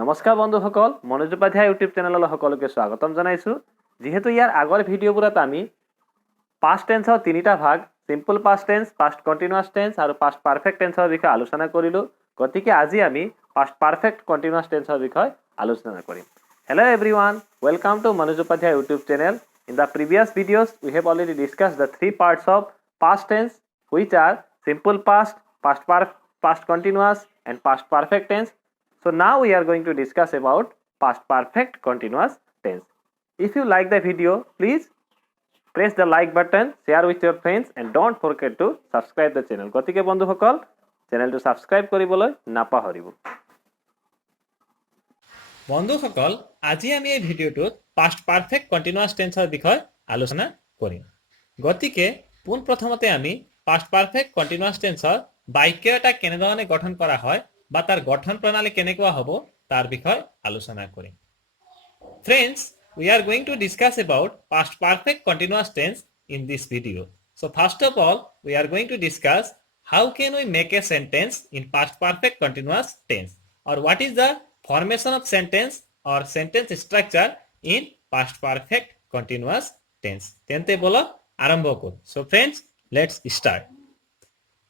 নমস্কাৰ বন্ধুসকল, মনোজ উপাধ্যায় ইউটিউব চেনেললৈ সকলোকে স্বাগতম জনাইছো। যেহেতু ইয়াৰ আগৰ ভিডিঅ'বোৰত আমি পাষ্ট টেন্সৰ তিনিটা ভাগ simple past tense, past continuous tense আৰু পাষ্ট পাৰফেক্ট টেন্সৰ বিষয়ে আলোচনা কৰিলো। গতিকে আজি আমি পাষ্ট পাৰফেক্ট কন্টিনিউয়াস টেন্সৰ বিষয়ে আলোচনা কৰিম। Hello everyone, welcome to Manoj Upadhyay YouTube channel. In the previous videos, we have already discussed the three parts of past tense, which are simple past, past continuous, and past perfect tense. So now we are going to discuss about past perfect continuous tense. If you like the video, please press the like button, share with your friends, and don't forget to subscribe the channel. Gotike bondhu hokol, channel to subscribe koriboloi napahoribo. বন্ধুসকল, আজি আমি এই ভিডিঅ'টোত past perfect continuous টেন্সৰ বিষয়ে আলোচনা কৰিম। গতিকে পোনপ্ৰথমতে আমি পাষ্ট পাৰফেক্ট কন্টিনিউয়াস টেন্সৰ বাক্য এটা কেনেধৰণে গঠন কৰা হয় বা তাৰ গঠন প্ৰণালী কেনেকুৱা হ'ব তাৰ বিষয়ে আলোচনা কৰিম। Friends, we are going to discuss about past perfect continuous tense in this video. So first of all, we are going to discuss how can we make a sentence in past perfect continuous tense, or what is the formation of sentence or sentence structure in past perfect continuous tense. Tente bolo arambho kor. So friends, let's start.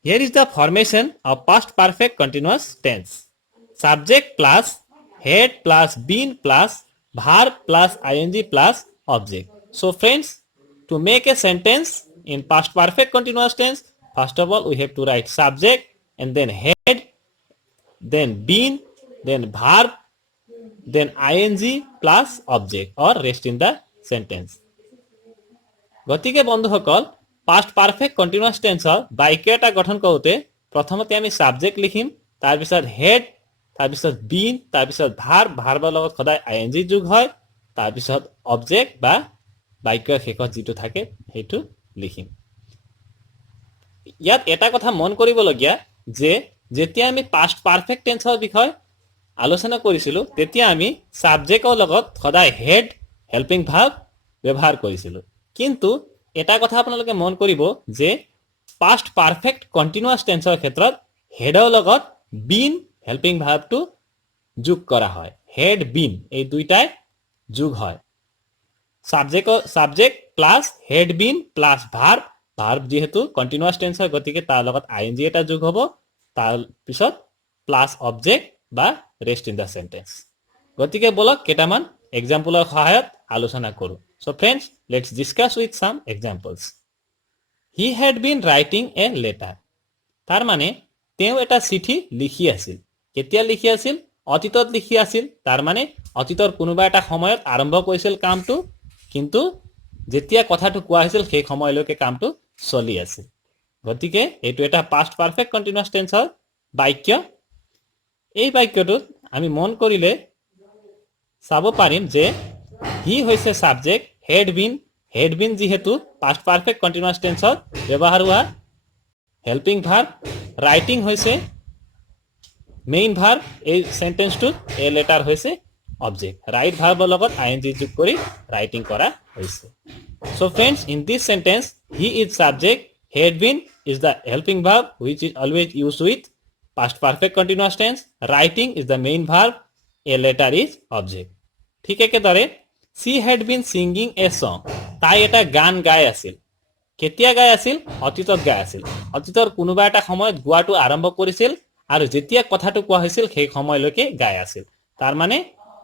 Here is the formation of past perfect continuous tense. Subject plus head plus been plus verb plus ing plus object. So friends, to make a sentence in past perfect continuous tense, first of all we have to write subject and then head, then been, then verb, then ing plus object or rest in the sentence. গতিকে বন্ধুসকল, past perfect continuous টেন্সৰ বাক্য এটা গঠন কৰোঁতে প্ৰথমতে আমি subject লিখিম, তাৰপিছত হেড, তাৰপিছত বিন, তাৰপিছত ভাৰ্বৰ লগত সদায় ing যোগ হয়, তাৰপিছত অবজেক্ট বা বাক্যৰ শেষত যিটো থাকে সেইটো লিখিম। ইয়াত এটা কথা মন কৰিবলগীয়া যে যেতিয়া আমি পাষ্ট পাৰফেক্ট টেন্সৰ বিষয়ে আলোচনা কৰিছিলোঁ তেতিয়া আমি সাবজেক্টৰ লগত সদায় হেড, হেল্পিং ভাৰ্ব ব্যৱহাৰ কৰিছিলোঁ। কিন্তু এটা কথা আপোনালোকে মন কৰিব যে পাষ্ট পাৰফেক্ট কন্টিনিউয়াস টেন্সৰ ক্ষেত্ৰত হেডৰ লগত বিন, হেল্পিং ভাৰ্বটো যোগ কৰা হয়। হেড বিন এই দুইটাই যোগ হয়। Subject plus had been plus verb যেহেতু কন্টিনিউয়াস টেন্স হয় গতিকে তাৰ লগত ing এটা যোগ হ'ব, তাৰ পিছত প্লাস অবজেক্ট বা ৰেষ্ট ইন দা সেন্টেন্স। গতিকে বলক কেইটামান এক্সাম্পলৰ সহায়ত আলোচনা কৰো। So friends, let's discuss with some examples. He had been writing a letter. তাৰ মানে তেওঁ এটা চিঠি লিখি আছিল। কেতিয়া লিখি আছিল? অতীতত লিখি আছিল। তাৰ মানে অতীতৰ কোনোবা এটা সময়ত আৰম্ভ কৰিছিল কামটো, কিন্তু যেতিয়া কথাটো কোৱা হৈছিল সেই সময়লৈকে কামটো চলি আছিল। গতিকে এইটো এটা পাষ্ট পাৰফেক্ট কন্টিনিউয়াস টেন্সৰ বাক্য। এই বাক্যটোত আমি মন কৰিলে চাব পাৰিম যে হি হৈছে সাবজেক্ট, হেড বিন যেহেতু পাষ্ট পাৰফেক্ট কন্টিনিউয়াস টেন্সত ব্যৱহাৰ হোৱা হেল্পিং ভাৰ্ব, ৰাইটিং হৈছে মেইন ভাৰ্ব, এই সেন্টেন্সটোত এ লেটাৰ হৈছে অবজেক্ট। ৰাইট ভাৰ্বৰ লগত ing যোগ কৰি ৰাইটিং কৰা হৈছে। So friends, in this sentence he is subject, had been is the helping verb which is always used with past perfect continuous tense, writing is the main verb, a letter is object. ঠিক একেদৰে she had been singing a song, তাই এটা গান গাই আছিল। কেতিয়া গাই আছিল? অতীতত গাই আছিল। অতীতৰ কোনোবা এটা সময়ত গোৱাটো আৰম্ভ কৰিছিল আৰু যেতিয়া কথাটো কোৱা হৈছিল সেই সময়লৈকে গাই আছিল। তাৰ মানে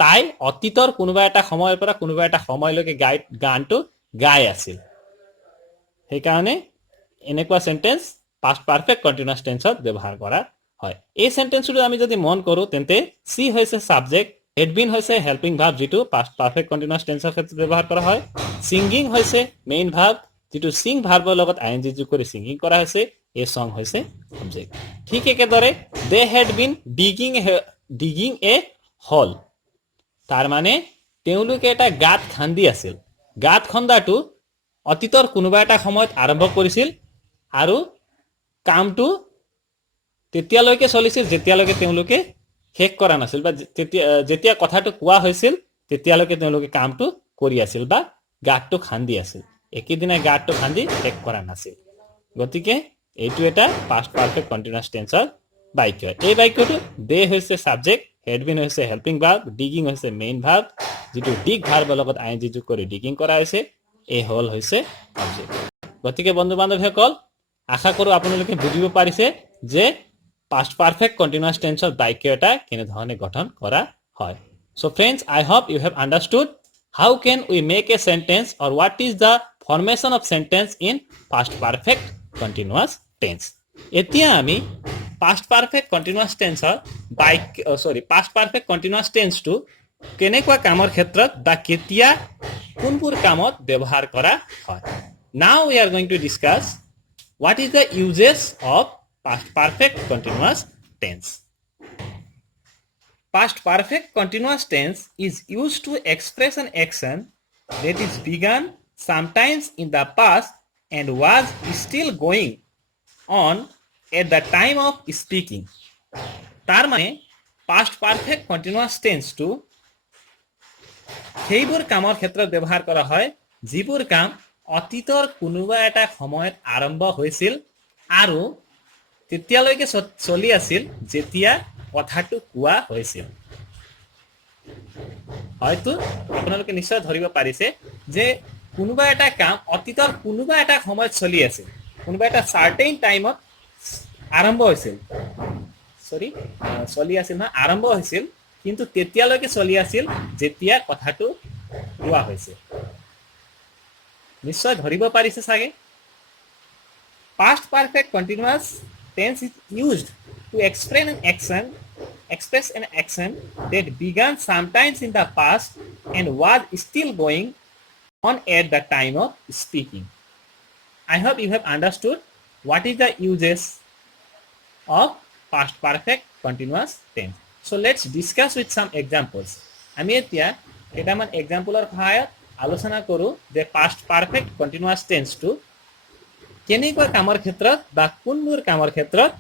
তাই অতীতৰ কোনোবা এটা সময়ৰ পৰা কোনোবা এটা সময়লৈকে গানটো গাই আছিল। সেইকাৰণে এনেকুৱা সেন্টেন্স পাষ্ট পাৰফেক্ট কন্টিনিউয়াস টেন্সত ব্যৱহাৰ কৰা হয়। এই সেন্টেন্সটো আমি যদি মন কৰো তেন্তে সি হৈছে সাবজেক্ট, হেড বিন হৈছে হেল্পিং ভাৰ্ব যিটো পাষ্ট পাৰফেক্ট কন্টিনিউয়াস টেন্সৰ ক্ষেত্ৰত ব্যৱহাৰ কৰা হয়, সিঙ্গিং হৈছে মেইন ভাৰ্ব যিটো সিং ভাৰ্বৰ লগত ing যোগ কৰি সিঙ্গিং কৰা হৈছে, এই সং হৈছে অবজেক্ট। ঠিক একেদৰে দে হেড বিন ডিগিং এ হল, তাৰ মানে তেওঁলোকে এটা গাঁত খান্দি আছিল। গাঁত খন্দাটো অতীতৰ কোনোবা এটা সময়ত আৰম্ভ কৰিছিল আৰু কামটো তেতিয়ালৈকে চলিছিল যেতিয়ালৈকে তেওঁলোকে শেষ কৰা নাছিল, বা যেতিয়া কথাটো কোৱা হৈছিল তেতিয়ালৈকে তেওঁলোকে কামটো কৰি আছিল বা গাঁতটো খান্দি আছিল। একেদিনাই গাঁতটো খান্দি শেষ কৰা নাছিল। গতিকে এইটো এটা পাষ্ট পাৰফেক্ট কন্টিনিউয়াস টেন্সৰ বাক্য এই বাক্যটো দে হৈছে সাবজেক্ট হেড বিন হৈছে হেল্পিং ভার্ব ডিগিং হৈছে মেইন ভার্ব যেটো ডিগ ভাৰ্বৰ লগত আইএনজি যোগ কৰি ডিগিং কৰা হৈছে এই হল হৈছে অবজেক্ট গতিকে বন্ধু বান্ধৱীসকল আশা কৰো আপোনালোকে বুজিব পাৰিছে যে past perfect continuous tense বাক্য এটা কেনে ধৰণে গঠন কৰা হয় so friends I hope you have understood how can we make a sentence or what is the formation of sentence in past perfect continuous tense এতিয়া আমি past perfect continuous tense past perfect continuous tense to কেনেকুৱা কামৰ ক্ষেত্ৰত বা কেতিয়া কোনবোৰ কামত ব্যৱহাৰ কৰা হয় now we are going to discuss what is the uses of past perfect continuous tense past perfect continuous tense is used to express an action that is begun sometimes in the past and was still going on at the time of speaking তাৰ মানে past perfect continuous tense to সেইবোৰ কামৰ ক্ষেত্ৰত ব্যৱহাৰ কৰা হয় যিবোৰ কাম অতীতৰ কোনোবা এটা সময়ত আৰম্ভ হৈছিল আৰু তেতিয়ালৈকে চলি আছিল যেতিয়া কথাটো কোৱা হৈছিল হয়তো আপোনালোকে নিশ্চয় ধৰিব পাৰিছে যে কোনোবা এটা কাম অতীতৰ কোনোবা এটা সময়ত চলি আছিল কোনোবা এটা সাৰ্টেইন টাইমত আৰম্ভ হৈছিল চলি আছিল না আৰম্ভ হৈছিল কিন্তু তেতিয়ালৈকে চলি আছিল যেতিয়া কথাটো কোৱা হৈছিল নিশ্চয় ধৰিব পাৰিছে সাগে past perfect continuous tense is used to express an action that began sometimes in the past and was still going on at the time of speaking I hope you have understood what is the uses of past perfect continuous tense so let's discuss with some examples আমি এতিয়া কেইটামান এক্সাম্পলৰ সহায়ত আলোচনা কৰো যে past perfect continuous tense to কেনেকুৱা কামৰ ক্ষেত্ৰত বা কোনবোৰ কামৰ ক্ষেত্ৰত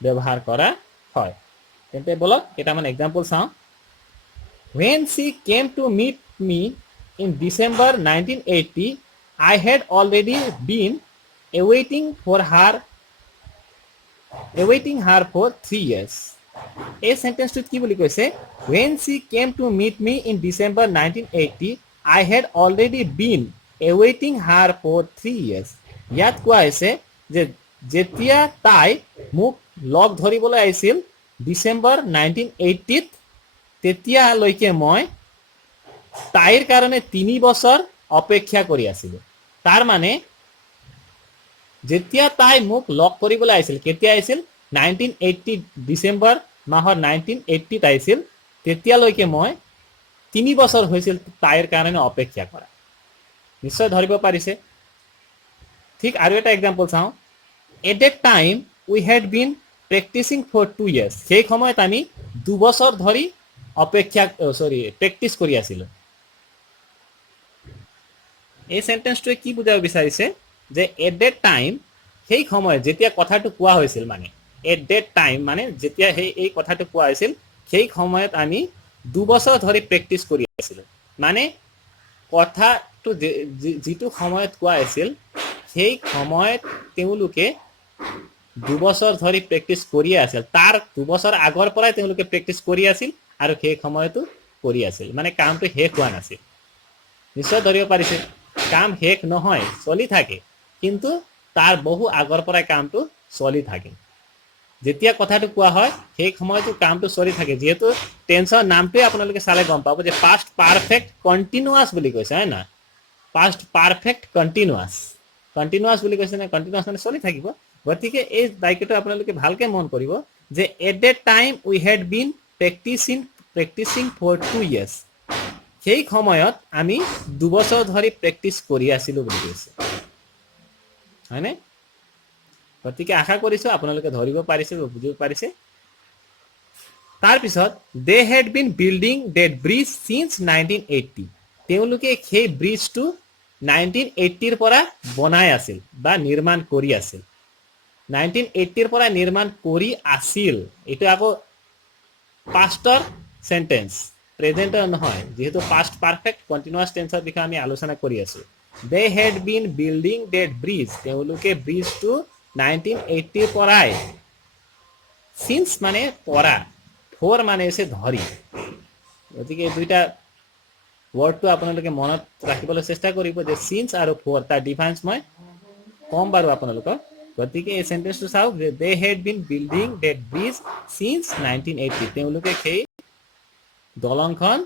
ব্যৱহাৰ কৰা হয় তেন্তে বলক কেইটামান এক্সাম্পল চাওঁ when she came to meet me in December 1980 I had already been awaiting her for 3 years এই সেন্টেন্সটো কি বুলি কৈছে when she came to meet me in December 1980 I had already been awaiting her for 3 years ইয়াত কোৱা হৈছে যে যেতিয়া তাই মোক লগ ধৰিবলৈ আহিছিল ডিসেম্বৰ 1980 তেতিয়ালৈকে মই তাইৰ কাৰণে 3 বছৰ অপেক্ষা কৰি আছিলো তাৰ মানে যেতিয়া তাই মোক লগ কৰিবলৈ আহিছিল কেতিয়া আহিছিল 1980 ডিসেম্বৰ মাহৰ 1980 আহিছিল তেতিয়ালৈকে মই 3 বছৰ হৈছিল তাইৰ কাৰণে অপেক্ষা কৰা নিশ্চয় ধৰিব পাৰিছে ঠিক আৰু এটা এক্সাম্পল চাওঁ at that time we had been practicing for 2 years সেই সময়ত আমি 2 বছৰ ধৰি প্ৰেক্টিস কৰি আছিলো এই সেন্টেন্সটোৱে কি বুজাব বিচাৰিছে যে at that time সেই সময়ত যেতিয়া কথাটো কোৱা হৈছিল মানে at that time মানে যেতিয়া এই কথাটো কোৱা হৈছিল সেই সময়ত আমি 2 বছৰ ধৰি প্ৰেক্টিস কৰি আছিলো মানে কথাটো যিটো সময়ত কোৱা হৈছিল সেই সময়ত তেওঁলোকে 2 বছৰ ধৰি প্ৰেক্টিস কৰি আছিল তাৰ 2 বছৰ আগৰ পৰাই তেওঁলোকে প্ৰেক্টিস কৰি আছিল আৰু সেই সময়টো কৰি আছিল মানে কামটো শেষ হোৱা নাছিল নিশ্চয় ধৰিব পাৰিছে কাম শেষ নহয় চলি থাকে কিন্তু তাৰ বহু আগৰ পৰাই কামটো চলি থাকে যেতিয়া কথাটো কোৱা হয় সেই সময়টো কামটো চলি থাকে যেহেতু টেন্সৰ নামটোৱে আপোনালোকে চালে গম পাব যে past perfect continuous বুলি কৈছে হয় না past perfect continuous বুলি কৈছে না continuous মানে চলি থাকিব গতিকে এই বাক্যটো আপোনালোকে ভালকে মন কৰিব যে at that time we had been practicing for 2 years সেই সময়ত আমি 2 বছৰ ধৰি প্ৰেক্টিস কৰি আছিলো বুলি কৈছে হয়নে গতিকে আশা কৰিছো আপোনালোকে ধৰিব পাৰিছে বুজিব পাৰিছে তাৰ পিছত they had been building that bridge since 1980 তেওঁলোকে সেই ব্ৰিজটো 1980 ৰ পৰা বনাই আছিল বা নিৰ্মাণ কৰি আছিল 1980 ৰ পৰা নিৰ্মাণ কৰি আছিল এটা আকৌ পাষ্টৰ সেন্টেন্স প্ৰেজেন্টৰ নহয় যেহেতু past perfect continuous tenseৰ বিষয়ে আমি আলোচনা কৰি আছো they had been building that bridge তেওঁলোকে ব্ৰিজটো 1980 পৰাই সিন্স মানে পৰা, ফৰ মানে হৈছে ধৰি। গতিকে এই দুইটা ৱৰ্ডটো আপোনালোকে মনত ৰাখিবলৈ চেষ্টা কৰিব যে সিন্স আৰু ফৰ তাৰ ডিফাৰেন্স মই কম বাৰু আপোনালোকক। গতিকে এই সেন্টেন্সটো চাওক যে they had been building that bridge since 1980, তেওঁলোকে সেই দলংখন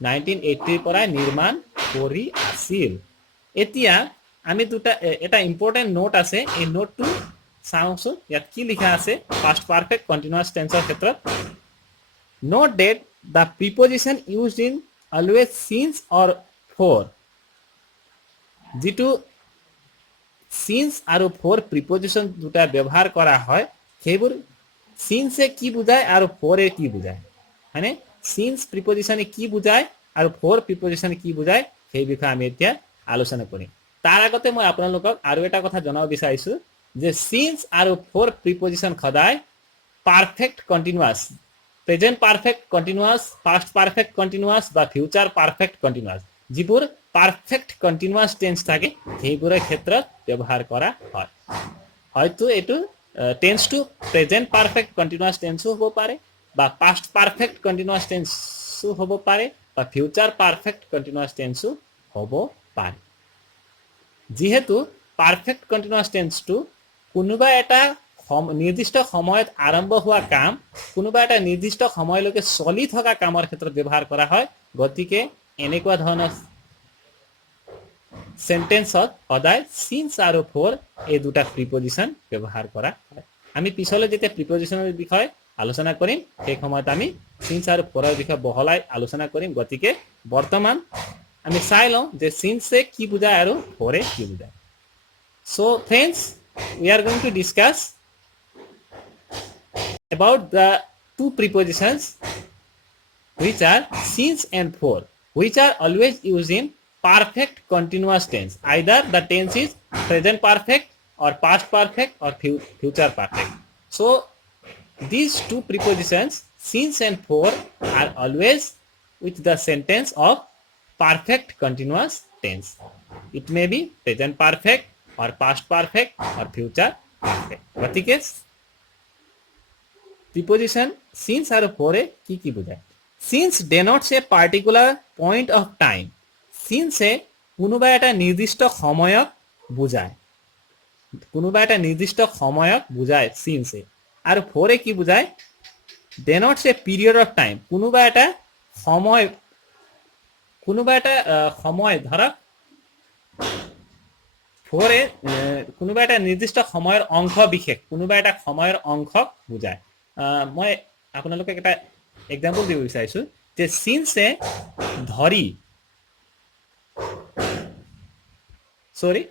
1980 পৰা নিৰ্মাণ কৰি আছিল। এতিয়া আমি এটা ইম্পৰ্টেণ্ট নোট আছে, এই নোটটো চাওকচোন ইয়াত কি লিখা আছে পাষ্ট পাৰফেক্ট কণ্টিনিউয়াছ টেন্সৰ ক্ষেত্ৰত। Note that the preposition used in always since or for, যিটো সিন্স আৰু ফৰ প্ৰিপজিশ্যন দুটা ব্যৱহাৰ কৰা হয় সেইবোৰ সিন্সে কি বুজায় আৰু ফৰে কি বুজায়, হয়নে? সিন্স প্ৰিপজিশ্যনে কি বুজায় আৰু ফৰ প্ৰিপজিশ্যনে কি বুজায় সেই বিষয়ে আমি এতিয়া আলোচনা কৰিম। তাৰ আগতে মই আপোনালোকক আৰু এটা কথা জনাব বিচাৰিছোঁ যে সিন্স আৰু ফৰ প্ৰিপজিশ্যন সদায় perfect continuous, present perfect continuous, past perfect continuous বা ফিউচাৰ পাৰফেক্ট কণ্টিনিউয়াছ, যিবোৰ পাৰফেক্ট কণ্টিনিউয়াছ টেন্স থাকে সেইবোৰৰ ক্ষেত্ৰত ব্যৱহাৰ কৰা হয়। হয়তো এইটো টেন্সটো প্ৰেজেন্ট পাৰফেক্ট কণ্টিনিউয়াছ টেন্সো হ'ব পাৰে বা পাষ্ট পাৰফেক্ট কণ্টিনিউয়াছ টেন্সো হ'ব পাৰে বা ফিউচাৰ পাৰফেক্ট কণ্টিনিউয়াছ টেন্সো হ'ব পাৰে। যিহেতু পাৰফেক্ট কণ্টিনিউয়াছ টেন্সটো কোনোবা এটা নিৰ্দিষ্ট সময়ত আৰম্ভ হোৱা কাম কোনোবা এটা নিৰ্দিষ্ট সময়লৈকে চলি থকা কামৰ ক্ষেত্ৰত ব্যৱহাৰ কৰা হয়। গতিকে এনেকুৱা ধৰণৰ সেন্টেন্সত সদায় সিন্স আৰু ফৰ এই দুটা প্ৰিপজিশ্যন ব্যৱহাৰ কৰা হয়। আমি পিছলৈ যেতিয়া প্ৰিপজিশ্যনৰ বিষয়ে আলোচনা কৰিম সেই সময়ত আমি সিন্স আৰু ফৰৰ বিষয়ে বহলাই আলোচনা কৰিম। গতিকে বৰ্তমান আমি চাই লওঁ যে সিন্সে কি বুজায় আৰু ফৰে কি বুজায়। So friends, we are going to discuss about the two prepositions which are since and for, which are always used in perfect continuous tense. Either the tense is present perfect or past perfect or future perfect. So these two prepositions since and for are always with the sentence of perfect continuous tense. It may be present perfect or past perfect or future perfect. গতিকে preposition since আর ফরে কি কি বোঝায়? Since denotes a particular point of time, সিন্সে কোনোবা এটা নিৰ্দিষ্ট সময়ক বুজায়, কোনোবা এটা নিৰ্দিষ্ট সময়ক বুজায় সিন্সে। আৰু ফৰে কি বুজায়? ডেনটস এ পিৰিয়ড অফ টাইম, কোনোবা এটা সময় ধৰক ফৰে কোনোবা এটা নিৰ্দিষ্ট সময়ৰ অংশ বিশেষ, কোনোবা এটা সময়ৰ অংশক বুজায়। মই আপোনালোকক এটা এক্সাম্পল দিব বিচাৰিছোঁ যে সিন্সে ধৰি,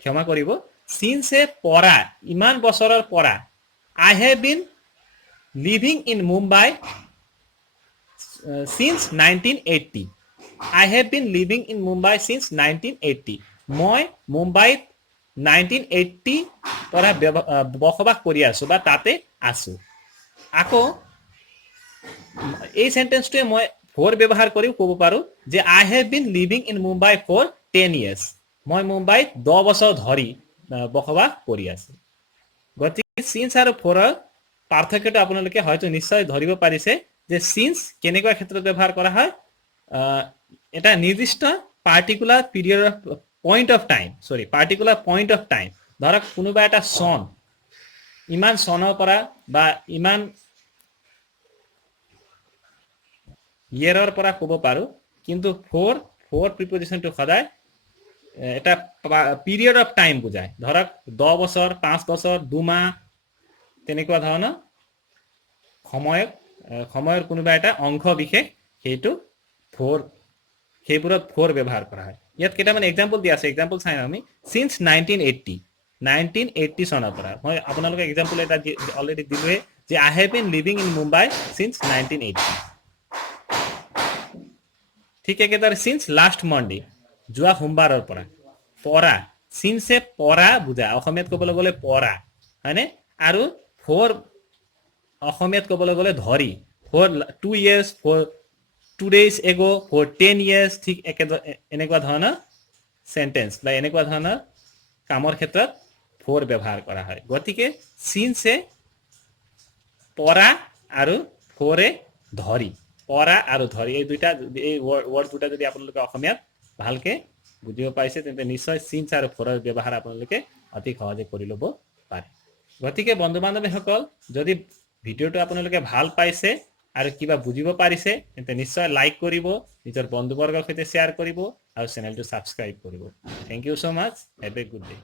ক্ষমা কৰিব, সিন্সে পৰা, ইমান বছৰৰ পৰা, I have been living in Mumbai since 1980, I have been living in Mumbai since 1980, মই মুম্বাইত 1980 পৰা বসবাস কৰি আছোঁ বা তাতে আছোঁ। আকৌ এই সেন্টেন্সটোৱে মই ফৰ ব্যৱহাৰ কৰিও ক'ব পাৰোঁ যে I have been living in Mumbai for 10 years, মই মুম্বাইত 10 বছৰ ধৰি বসবাস কৰি আছোঁ। গতিকে সিন্স আৰু ফৰৰ পাৰ্থক্যটো আপোনালোকে হয়তো নিশ্চয় ধৰিব পাৰিছে যে সিন্স কেনেকুৱা ক্ষেত্ৰত ব্যৱহাৰ কৰা হয়, এটা নিৰ্দিষ্ট particular period of point of time, ধৰক কোনোবা এটা চন, ইমান চনৰ পৰা বা ইমান ইয়েৰৰ পৰা ক'ব পাৰোঁ। কিন্তু ফৰ প্ৰিপজিশ্যনটো সদায় এটা পিৰিয়ড অফ টাইম বুজায়, ধৰক 10 বছৰ, 5 বছৰ, 2 মাহ, তেনেকুৱা ধৰণৰ সময়ৰ কোনোবা এটা অংশ বিশেষ সেইটো সেইবোৰত ফৰ ব্যৱহাৰ কৰা হয়। ইয়াত কেইটামান এক্সাম্পল দিয়া আছে, এক্সাম্পল চাই আমি। সিন্স 1980 চনৰ পৰা, মই আপোনালোকক এক্সাম্পল এটা অলৰেডি দিলোৱে যে I have been living in Mumbai since 1980। ঠিক একেদৰে সিন্স লাষ্ট মনডে, যোৱা সোমবাৰৰ পৰা। পৰা, সিন্সে পৰা বুজায়, অসমীয়াত ক'বলৈ গ'লে পৰা, হয়নে? আৰু ফৰ অসমীয়াত ক'বলৈ গ'লে ধৰি, for 2 years, for 2 days ago, for 10 years, ঠিক এনেকুৱা ধৰণৰ সেন্টেন্স বা এনেকুৱা ধৰণৰ কামৰ ক্ষেত্ৰত ফৰ ব্যৱহাৰ কৰা হয়। গতিকে সিন্সে পৰা আৰু ফ'ৰে ধৰি পৰা আৰু ধৰি এই দুইটা এই ৱৰ্ড দুটা যদি আপোনালোকে অসমীয়াত ভালকে বুজিব পাৰিছে তেন্তে নিশ্চয় চিন্স আৰু ফ'ৰৰ ব্যৱহাৰ আপোনালোকে অতি সহজে কৰি ল'ব পাৰে গতিকে বন্ধু বান্ধৱীসকল যদি ভিডিঅ'টো আপোনালোকে ভাল পাইছে আৰু কিবা বুজিব পাৰিছে তেন্তে নিশ্চয় লাইক কৰিব নিজৰ বন্ধুবৰ্গৰ সৈতে শ্বেয়াৰ কৰিব আৰু চেনেলটো ছাবস্ক্ৰাইব কৰিব thank you so much have a good day